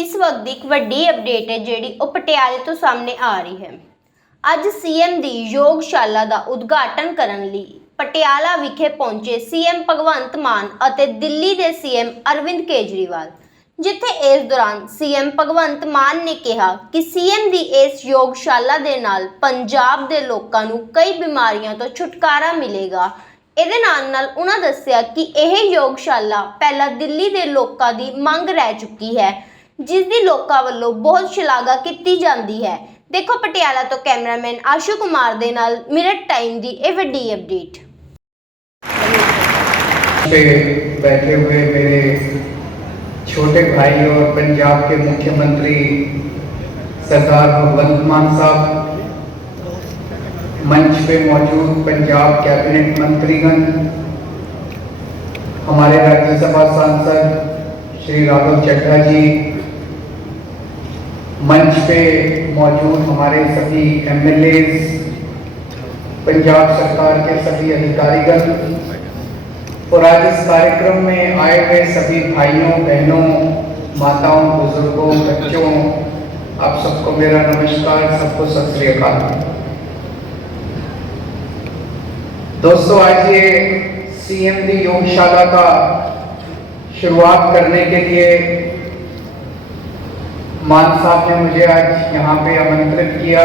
इस वक्त ਦੀ ਇੱਕ ਵੱਡੀ ਅਪਡੇਟ ਹੈ ਜਿਹੜੀ ਉਹ ਪਟਿਆਲੇ ਤੋਂ ਸਾਹਮਣੇ ਆ ਰਹੀ ਹੈ। ਅੱਜ ਸੀਐਮ ਦੀ ਯੋਗਸ਼ਾਲਾ ਦਾ ਉਦਘਾਟਨ ਕਰਨ ਲਈ ਪਟਿਆਲਾ ਵਿਖੇ ਪਹੁੰਚੇ ਸੀਐਮ ਭਗਵੰਤ ਮਾਨ ਅਤੇ ਦਿੱਲੀ ਦੇ ਸੀਐਮ ਅਰਵਿੰਦ ਕੇਜਰੀਵਾਲ, ਜਿੱਥੇ ਇਸ ਦੌਰਾਨ ਸੀਐਮ ਭਗਵੰਤ ਮਾਨ ਨੇ ਕਿਹਾ ਕਿ ਸੀਐਮ ਦੀ ਇਸ ਯੋਗਸ਼ਾਲਾ ਦੇ ਨਾਲ ਪੰਜਾਬ ਦੇ ਲੋਕਾਂ ਨੂੰ ਕਈ ਬਿਮਾਰੀਆਂ ਤੋਂ ਛੁਟਕਾਰਾ ਮਿਲੇਗਾ। ਇਹਦੇ ਨਾਲ ਉਹਨਾਂ ਦੱਸਿਆ ਕਿ ਇਹ ਯੋਗਸ਼ਾਲਾ ਪਹਿਲਾਂ ਦਿੱਲੀ ਦੇ ਲੋਕਾਂ ਦੀ ਮੰਗ ਰਹਿ ਚੁੱਕੀ ਹੈ, जिस दी लोकां वल्लों बहुत शलाघा की जाती है। देखो पटियाला तो कैमरामैन आशु कुमार दे नाल मिनट टाइम दी ये वड्डी अपडेट। बैठे हुए मेरे छोटे भाई और पंजाब के मुख्यमंत्री सरदार भगवंत मान साहब, मंच पे मौजूद पंजाब कैबिनेट मंत्रीगण, हमारे राज्यसभा सांसद श्री राघव चड्ढा जी, मंच पे मौजूद हमारे सभी एमएलए, पंजाब सरकार के सभी अधिकारीगण और आज इस कार्यक्रम में आए हुए सभी भाइयों बहनों, माताओं, बुजुर्गों, बच्चों, आप सबको मेरा नमस्कार, सबको सत श्री अकाल। दोस्तों, आज ये सीएम दी योगशाला का शुरुआत करने के लिए मान साहब ने मुझे आज यहाँ पे आमंत्रित किया।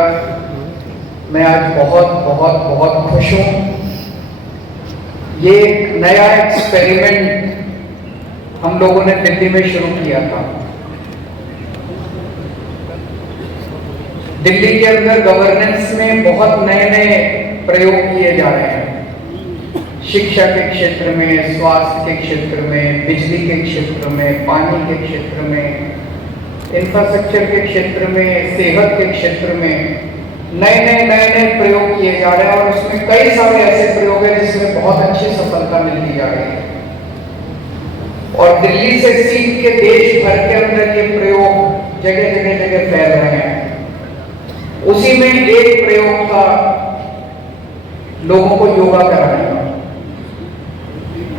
मैं आज बहुत बहुत बहुत खुश हूँ। ये एक नया एक्सपेरिमेंट हम लोगों ने दिल्ली में शुरू किया था। दिल्ली के अंदर गवर्नेंस में बहुत नए नए प्रयोग किए जा रहे हैं। शिक्षा के क्षेत्र में, स्वास्थ्य के क्षेत्र में, बिजली के क्षेत्र में, पानी के क्षेत्र में, इंफ्रास्ट्रक्चर के क्षेत्र में, सेहत के क्षेत्र में नए नए प्रयोग किए जा रहे हैं और उसमें कई सारे ऐसे प्रयोग हैं जिसमें बहुत अच्छी सफलता मिलती जा रही है। और दिल्ली से सीख के देश भर के अंदर ये प्रयोग जगह जगह फैल रहे हैं। उसी में एक प्रयोग था लोगों को योगा कराने का।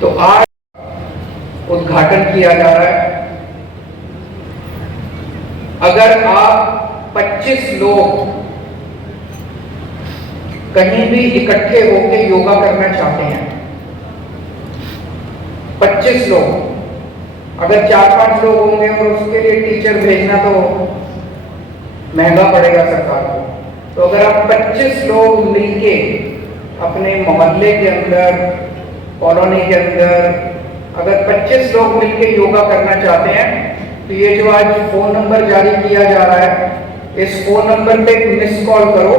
तो आज उद्घाटन किया जा रहा है। अगर आप 25 लोग कहीं भी इकट्ठे होकर योगा करना चाहते हैं, 25 लोग, अगर 4-5 लोग होंगे और उसके लिए टीचर भेजना तो महंगा पड़ेगा सरकार को। तो अगर आप 25 लोग मिलके अपने मोहल्ले के अंदर, कॉलोनी के अंदर अगर 25 लोग मिलके योगा करना चाहते हैं, तो ये जो आज फोन नंबर जारी किया जा रहा है, इस फोन नंबर पे एक मिस कॉल करो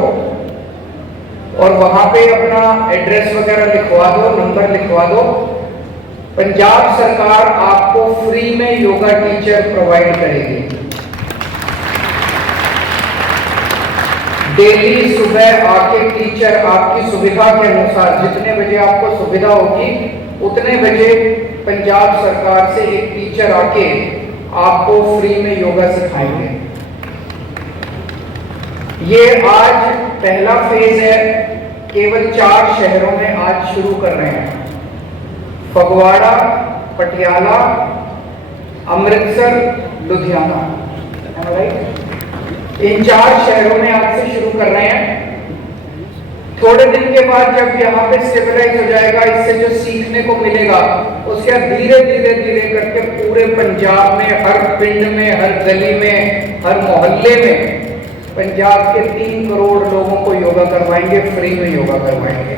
और वहां पे अपना एड्रेस वगैरह लिखवा दो, नंबर लिखवा दो। पंजाब सरकार आपको फ्री में योगा टीचर प्रोवाइड करेगी। डेली सुबह आके टीचर आपकी सुविधा के अनुसार, जितने बजे आपको सुविधा होगी उतने बजे पंजाब सरकार से एक टीचर आके आपको फ्री में योगा सिखाएंगे। ये आज पहला फेज है। केवल 4 शहरों में आज शुरू कर रहे हैं। फगवाड़ा, पटियाला, अमृतसर, लुधियाना, राइट? इन 4 शहरों में आज से शुरू कर रहे हैं। थोड़े दिन के बाद जब यहाँ पे स्टेबलाइज हो जाएगा, इससे जो सीखने को मिलेगा उसके बाद धीरे धीरे करके पूरे पंजाब में, हर पिंड में, हर गली में, हर मोहल्ले में पंजाब के 3 करोड़ लोगों को योगा करवाएंगे, फ्री में योगा करवाएंगे।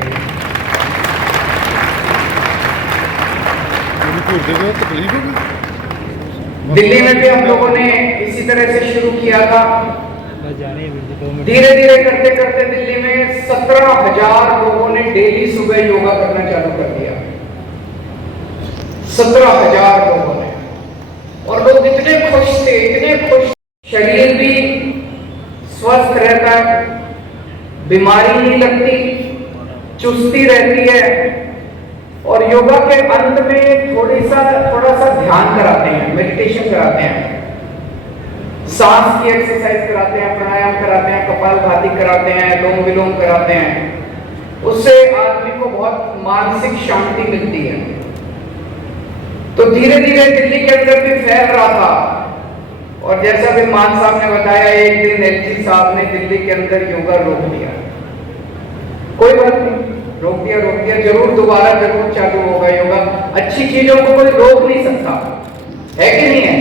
दिल्ली में भी हम लोगों ने इसी तरह से शुरू किया था। धीरे धीरे करते करते दिल्ली में 17,000 लोगों ने डेली सुबह योगा करना चालू कर दिया। 17,000 लोगों ने। और लोग इतने खुश थे, इतने खुश, शरीर भी स्वस्थ रहता है, बीमारी नहीं लगती, चुस्ती रहती है। और योगा के अंत में थोड़ा सा ध्यान कराते हैं, मेडिटेशन कराते हैं, सांस की एक्सरसाइज कराते हैं, प्राणायाम कराते हैं, कपालभाति कराते हैं, लोम विलोम कराते हैं। उससे आदमी को बहुत मानसिक शांति मिलती है। तो धीरे धीरे दिल्ली के अंदर भी फैल रहा था और जैसा भी मान साहब ने बताया, एक दिन एलजी साहब ने दिल्ली के अंदर योगा रोक दिया। कोई बात नहीं, रोक दिया, जरूर दोबारा जरूर चालू होगा योगा। अच्छी चीजों को कोई रोक नहीं सकता, है कि नहीं है?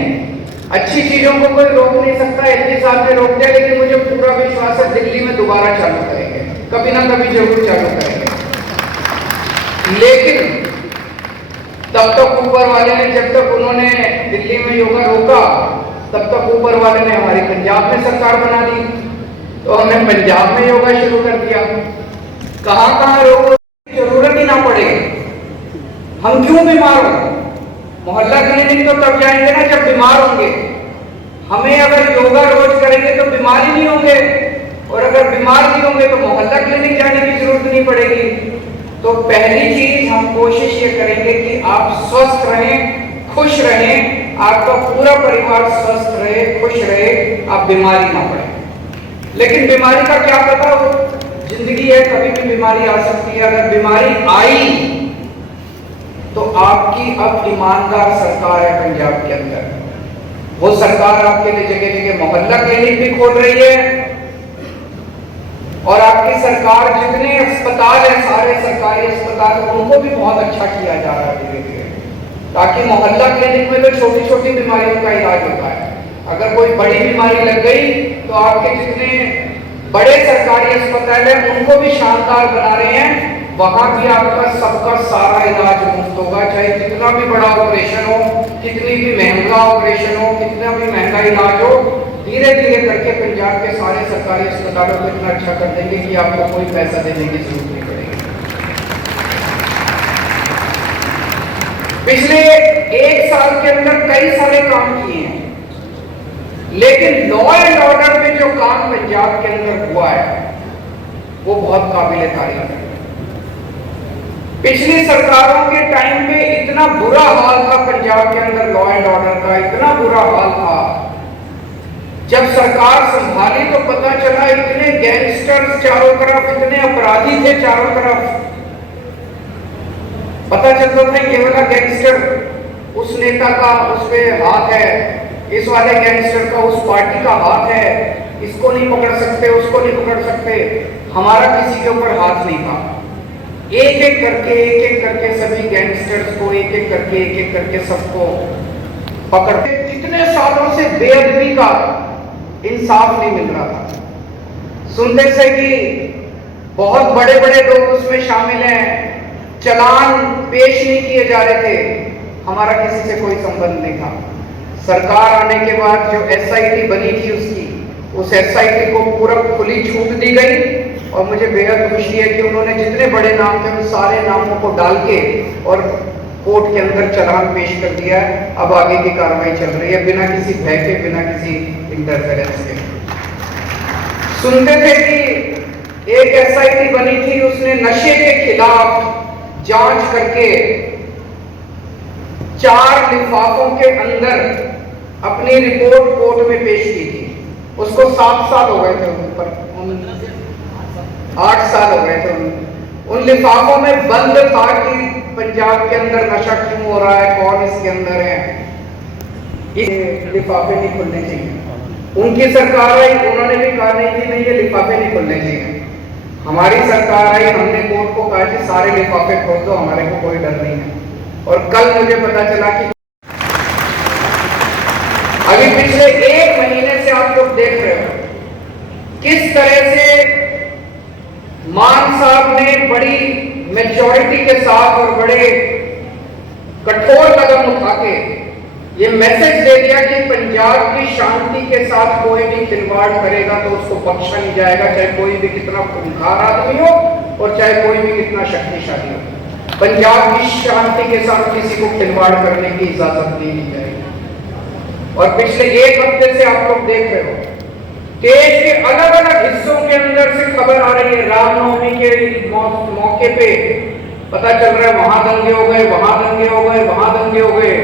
अच्छी चीजों को कोई रोक नहीं सकता। एलजी साहब ने रोक दिया, लेकिन मुझे पूरा विश्वास है दिल्ली में दोबारा चालू करेंगे, कभी ना कभी जरूर चालू करेंगे। लेकिन तब तक ऊपर वाले ने, जब तक उन्होंने दिल्ली में योगा रोका, तब तक ऊपर वाले ने हमारी पंजाब में सरकार बना दी, तो हमने पंजाब में योगा शुरू कर दिया। कहां रोगों की जरूरत ही ना पड़े, हम क्यों बीमार हो? मोहल्ला क्लिनिक तो तब जाएंगे ना जब बीमार होंगे। हमें अगर योगा रोज करेंगे तो बीमार ही नहीं होंगे, और अगर बीमार नहीं होंगे तो मोहल्ला क्लिनिक जाने की जरूरत नहीं पड़ेगी। तो पहली चीज हम कोशिश ये करेंगे कि आप स्वस्थ रहें, खुश रहें, आपका पूरा परिवार स्वस्थ रहे, खुश रहे, आप बीमारी ना पड़े। लेकिन बीमारी का क्या पता, हो जिंदगी है, कभी भी बीमारी आ सकती है। अगर बीमारी आई तो आपकी अब ईमानदार सरकार है पंजाब के अंदर, वो सरकार आपके लिए जगह जगह मोहल्ला क्लिनिक भी खोल रही है, और आपकी सरकार जितने अस्पताल है, सारे सरकारी अस्पताल, उनको भी बहुत अच्छा किया जा रहा है धीरे धीरे, ताकि मोहल्ला क्लिनिक में तो छोटी छोटी बीमारियों का इलाज होता है। अगर कोई बड़ी बीमारी लग गई तो आपके जितने बड़े सरकारी अस्पताल है उनको भी शानदार बना रहे हैं, वहां भी आपका सबका सारा इलाज मुफ्त होगा, चाहे कितना भी बड़ा ऑपरेशन हो, कितनी भी महंगा ऑपरेशन हो, कितना भी महंगा इलाज हो। धीरे धीरे करके पंजाब के सारे सरकारी अस्पतालों को इतना अच्छा कर देंगे कि आपको कोई पैसा देने की जरूरत नहीं पड़ेगी। पिछले 1 साल के अंदर कई सारे काम किए हैं, लेकिन लॉ एंड ऑर्डर में जो काम पंजाब के अंदर हुआ है वो बहुत काबिले तारीफ है। पिछली सरकारों के टाइम पे इतना बुरा हाल था पंजाब के अंदर, लॉ एंड ऑर्डर का इतना बुरा हाल था। जब सरकार संभाली तो पता चला इतने गैंगस्टर्स चारों तरफ, इतने अपराधी थे चारों तरफ। पता चलता था ये वाला गैंगस्टर उस नेता का उस पे हाथ है, इस वाले गैंगस्टर का उस पार्टी का हाथ है, इसको नहीं पकड़ सकते, उसको नहीं पकड़ सकते। हमारा किसी के ऊपर हाथ नहीं था। एक एक करके सभी गैंगस्टर्स को एक एक करके सबको पकड़ते। कितने सालों से बेअदबी का इंसाफ नहीं मिल रहा था। सुनते से कि बहुत बड़े बड़े लोग उसमें शामिल हैं, चालान पेश नहीं किए जा रहे थे। हमारा किसी से कोई संबंध नहीं था। सरकार आने के बाद जो एसआईटी बनी थी उस एसआईटी को पूरा खुली छूट दी गई, और मुझे बेहद खुशी है कि उन्होंने जितने बड़े नाम थे उन सारे नामों को डाल के और कोर्ट के अंदर चालान पेश कर दिया है। अब आगे की कार्रवाई चल रही है बिना किसी भय के, बिना किसी इंटरफेरेंस के। सुनते थे कि एक एसआईटी बनी थी, उसने नशे के खिलाफ जांच करके 4 लिफाफों के अंदर अपनी रिपोर्ट कोर्ट में पेश की थी। उसको 7 साल हो गए थे, ऊपर 8 साल हो गए थे। उन लिफाफों में बंद था कि पंजाब के अंदर नशा क्यों हो रहा है, कौन इसके अंदर है। ये लिफाफे नहीं खुलने चाहिए। उनकी सरकार आई, उन्होंने भी कहा नहीं ये लिफाफे नहीं खुलने चाहिए। हमारी सरकार आई, हमने कोर्ट को कहा कि सारे लिफाफे खोल दो, हमारे को कोई डर नहीं है। और कल मुझे पता चला कि अभी पिछले 1 महीने से आप लोग देख रहे हो किस तरह से मान साहब ने बड़ी मैच्योरिटी के साथ और बड़े कठोर कदम उठा के ये मैसेज दे दिया कि पंजाब की शांति के साथ कोई भी खिलवाड़ करेगा तो उसको बख्शा नहीं जाएगा, चाहे कोई भी कितना खूंखार आदमी हो और चाहे कोई भी कितना शक्तिशाली हो। पंजाब की शांति के साथ किसी को खिलवाड़ करने की इजाजत नहीं दी जाएगी। और पिछले 1 हफ्ते से आप लोग देख रहे हो देश के अलग अलग हिस्सों के अंदर से खबर आ रही है, रामनवमी के मौके पे पता चल रहा है वहां दंगे हो गए, वहां दंगे हो गए, वहां दंगे हो गए।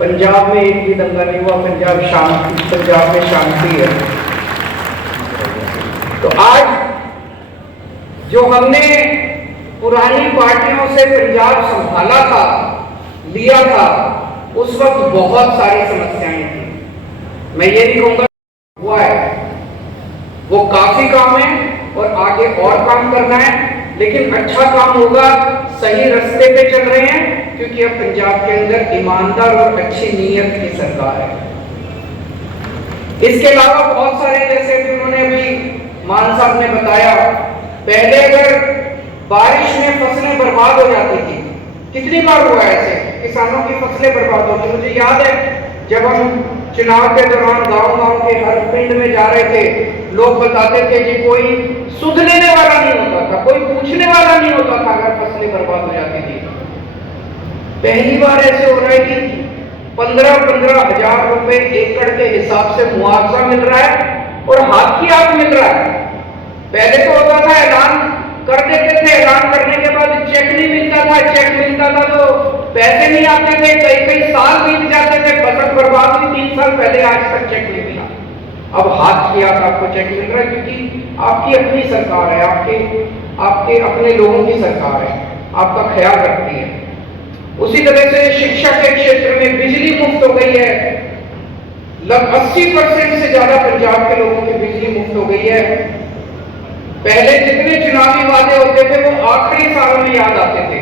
पंजाब में एक भी दंगा नहीं हुआ। पंजाब में शांति है। तो आज जो हमने पुरानी पार्टियों से पंजाब संभाला था, लिया था, उस वक्त बहुत सारी समस्याएं थी। मैं ये नहीं कहूँगा हुआ है, वो काफी काम है और आगे और काम करना है, लेकिन अच्छा काम होगा, सही रास्ते पे चल रहे हैं, क्योंकि अब पंजाब के अंदर ईमानदार और अच्छी नीयत की सरकार है। इसके अलावा बहुत सारे, जैसे कि उन्होंने अभी मान साहब ने बताया, पहले अगर बारिश में फसलें बर्बाद हो जाती थी, कितनी बार हुआ ऐसे किसानों की फसलें बर्बाद होती। मुझे याद है जब हम चुनाव के दौरान गांव-गांव के हर पिंड में जा रहे थे, लोग बताते थे कि कोई सुध लेने वाला नहीं होता था, कोई पूछने वाला नहीं होता था अगर फसलें बर्बाद हो जाती थी। पहली बार ऐसे हो रहा है कि 15-15 हजार रुपए एकड़ के हिसाब से मुआवजा मिल रहा है और हाथ की हाथ मिल रहा है। पहले तो होता था ऐलान कर देते थे, ऐलान करने के बाद चेक नहीं मिलता था, चेक मिलता था तो पैसे नहीं आते थे, कई कई साल बीत जाते थे, फसल बर्बाद हुई 3 साल पहले, आज तक चेक नहीं मिला। अब हाथ की हाथ आपको चेक मिल रहा है, क्योंकि आपकी अपनी सरकार है, आपके अपने लोगों की सरकार है, आपका ख्याल रखती है। उसी तरह से शिक्षा के क्षेत्र में बिजली मुफ्त हो गई है, लगभग 80% से ज्यादा पंजाब के लोगों की बिजली मुफ्त हो गई है। पहले जितने चुनावी वादे होते थे वो आखिरी सालों में याद आते थे,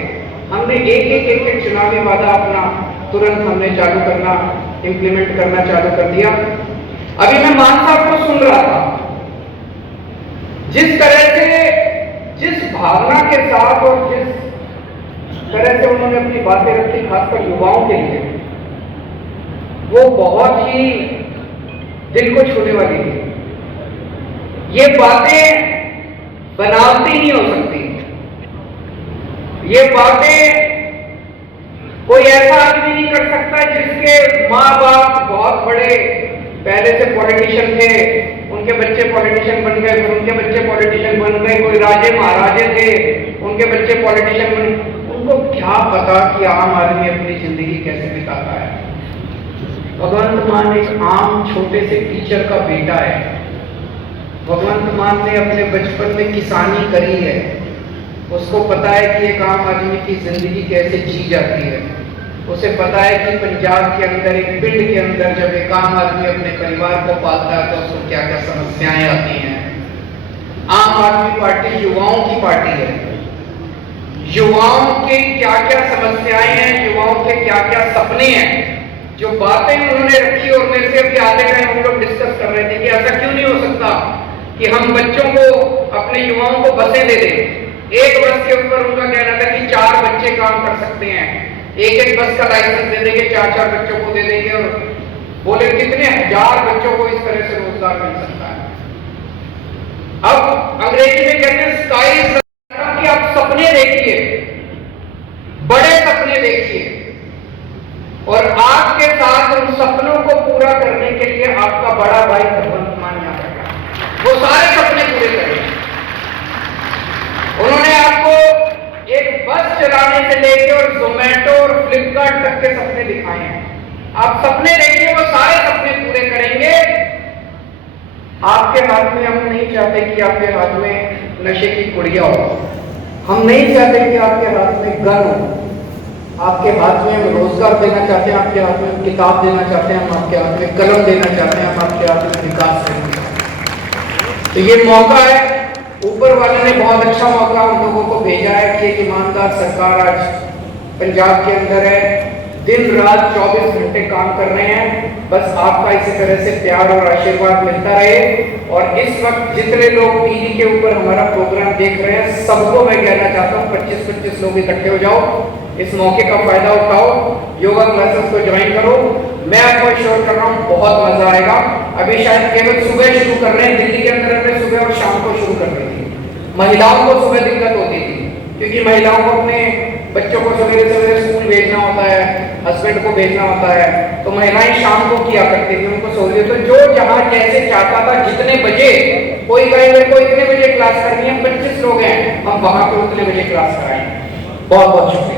हमने एक चुनावी वादा अपना तुरंत हमने चालू करना, इंप्लीमेंट करना चालू कर दिया। अभी मैं मान साहब को सुन रहा था, जिस तरह से, जिस भावना के साथ और जिस तरह से उन्होंने अपनी बातें रखी, खासकर युवाओं के लिए, वो बहुत ही दिल को छूने वाली थी। ये बातें बनावटी नहीं हो सकती, ये बातें कोई ऐसा आदमी नहीं कर सकता जिसके माँ बाप बहुत बड़े पहले से पॉलिटिशियन थे, उनके बच्चे पॉलिटिशियन बन गए, फिर उनके बच्चे पॉलिटिशियन बन गए, कोई राजे महाराजे थे, उनके बच्चे पॉलिटिशियन बन, उनको क्या पता कि आम आदमी अपनी जिंदगी कैसे बिताता है। भगवंत मान एक आम छोटे से टीचर का बेटा है। भगवंत मान ने अपने बचपन में किसानी करी है, उसको पता है कि एक आम आदमी की जिंदगी कैसे जी जाती है। उसे पता है कि पंजाब के अंदर एक पिंड के अंदर जब एक आम आदमी अपने परिवार को पालता है तो उसको क्या क्या समस्याएं आती हैं। आम आदमी पार्टी युवाओं की पार्टी है, युवाओं के क्या क्या समस्याएं हैं, युवाओं के क्या क्या सपने हैं, जो बातें उन्होंने रखी और मेरे से अभी आते गए हम लोग डिस्कस कर रहे थे कि ऐसा क्यों नहीं हो सकता कि हम बच्चों को, अपने युवाओं को बसें दे दें। एक बस के ऊपर उनका कहना था कि 4 बच्चे काम कर सकते हैं, एक बस का लाइसेंस दे देंगे, 4 बच्चों को दे देंगे और बोले कितने हजार बच्चों को इस तरह से रोजगार मिल सकता है। अब अंग्रेजी में कहते हैं स्काई इज द लिमिट, कि आप सपने देखिए, बड़े सपने देखिए और आपके साथ उन सपनों को पूरा करने के लिए आपका बड़ा भाई भगवंत मान यहाँ बैठा, वो सारे सपने पूरे करेंगे। उन्होंने आपको एक बस चलाने से लेकर और जोमेटो और फ्लिपकार्ट तक के सपने दिखाए हैं। आप सपने देखिए, वो सारे सपने पूरे करेंगे। आपके हाथ में, हम नहीं चाहते कि आपके हाथ में नशे की पुड़िया हो, हम नहीं चाहते कि आपके हाथ में गन हो, आपके हाथ में हम रोजगार देना चाहते हैं, आपके हाथ में किताब देना चाहते हैं, हम आपके हाथ में कलम देना चाहते हैं, हम आपके हाथ में विकास देना चाहते हैं। तो ये मौका है, ऊपर वाले ने बहुत अच्छा मौका हम लोगों को भेजा है कि एक ईमानदार सरकार आज पंजाब के अंदर है, दिन रात 24 घंटे काम कर रहे हैं। बस आपका इसी तरह से प्यार और आशीर्वाद मिलता रहे। और इस वक्त जितने लोग टीवी के ऊपर हमारा प्रोग्राम देख रहे हैं, सबको मैं कहना चाहता हूँ 25-25 लोग इकट्ठे हो जाओ, इस मौके का फायदा उठाओ, योगा क्लासेस को ज्वाइन करो। मैं आपको श्योर कर रहा हूँ बहुत मजा आएगा। अभी शायद केवल सुबह शुरू कर रहे हैं, दिल्ली के अंदर हमने सुबह और शाम को शुरू कर दी थी। महिलाओं को सुबह दिक्कत होती थी क्योंकि महिलाओं को अपने बच्चों को सवेरे सवेरे स्कूल भेजना होता है, हस्बैंड को भेजना होता है, तो महिलाएं शाम को किया करती थी, उनको सहूलियत। तो जो जहां जैसे चाहता था, जितने बजे, कोई कहे मेरे को इतने बजे क्लास करनी है, 25 लोग हैं, हम वहां पर उतने बजे क्लास कराएंगे। बहुत बहुत शुक्रिया।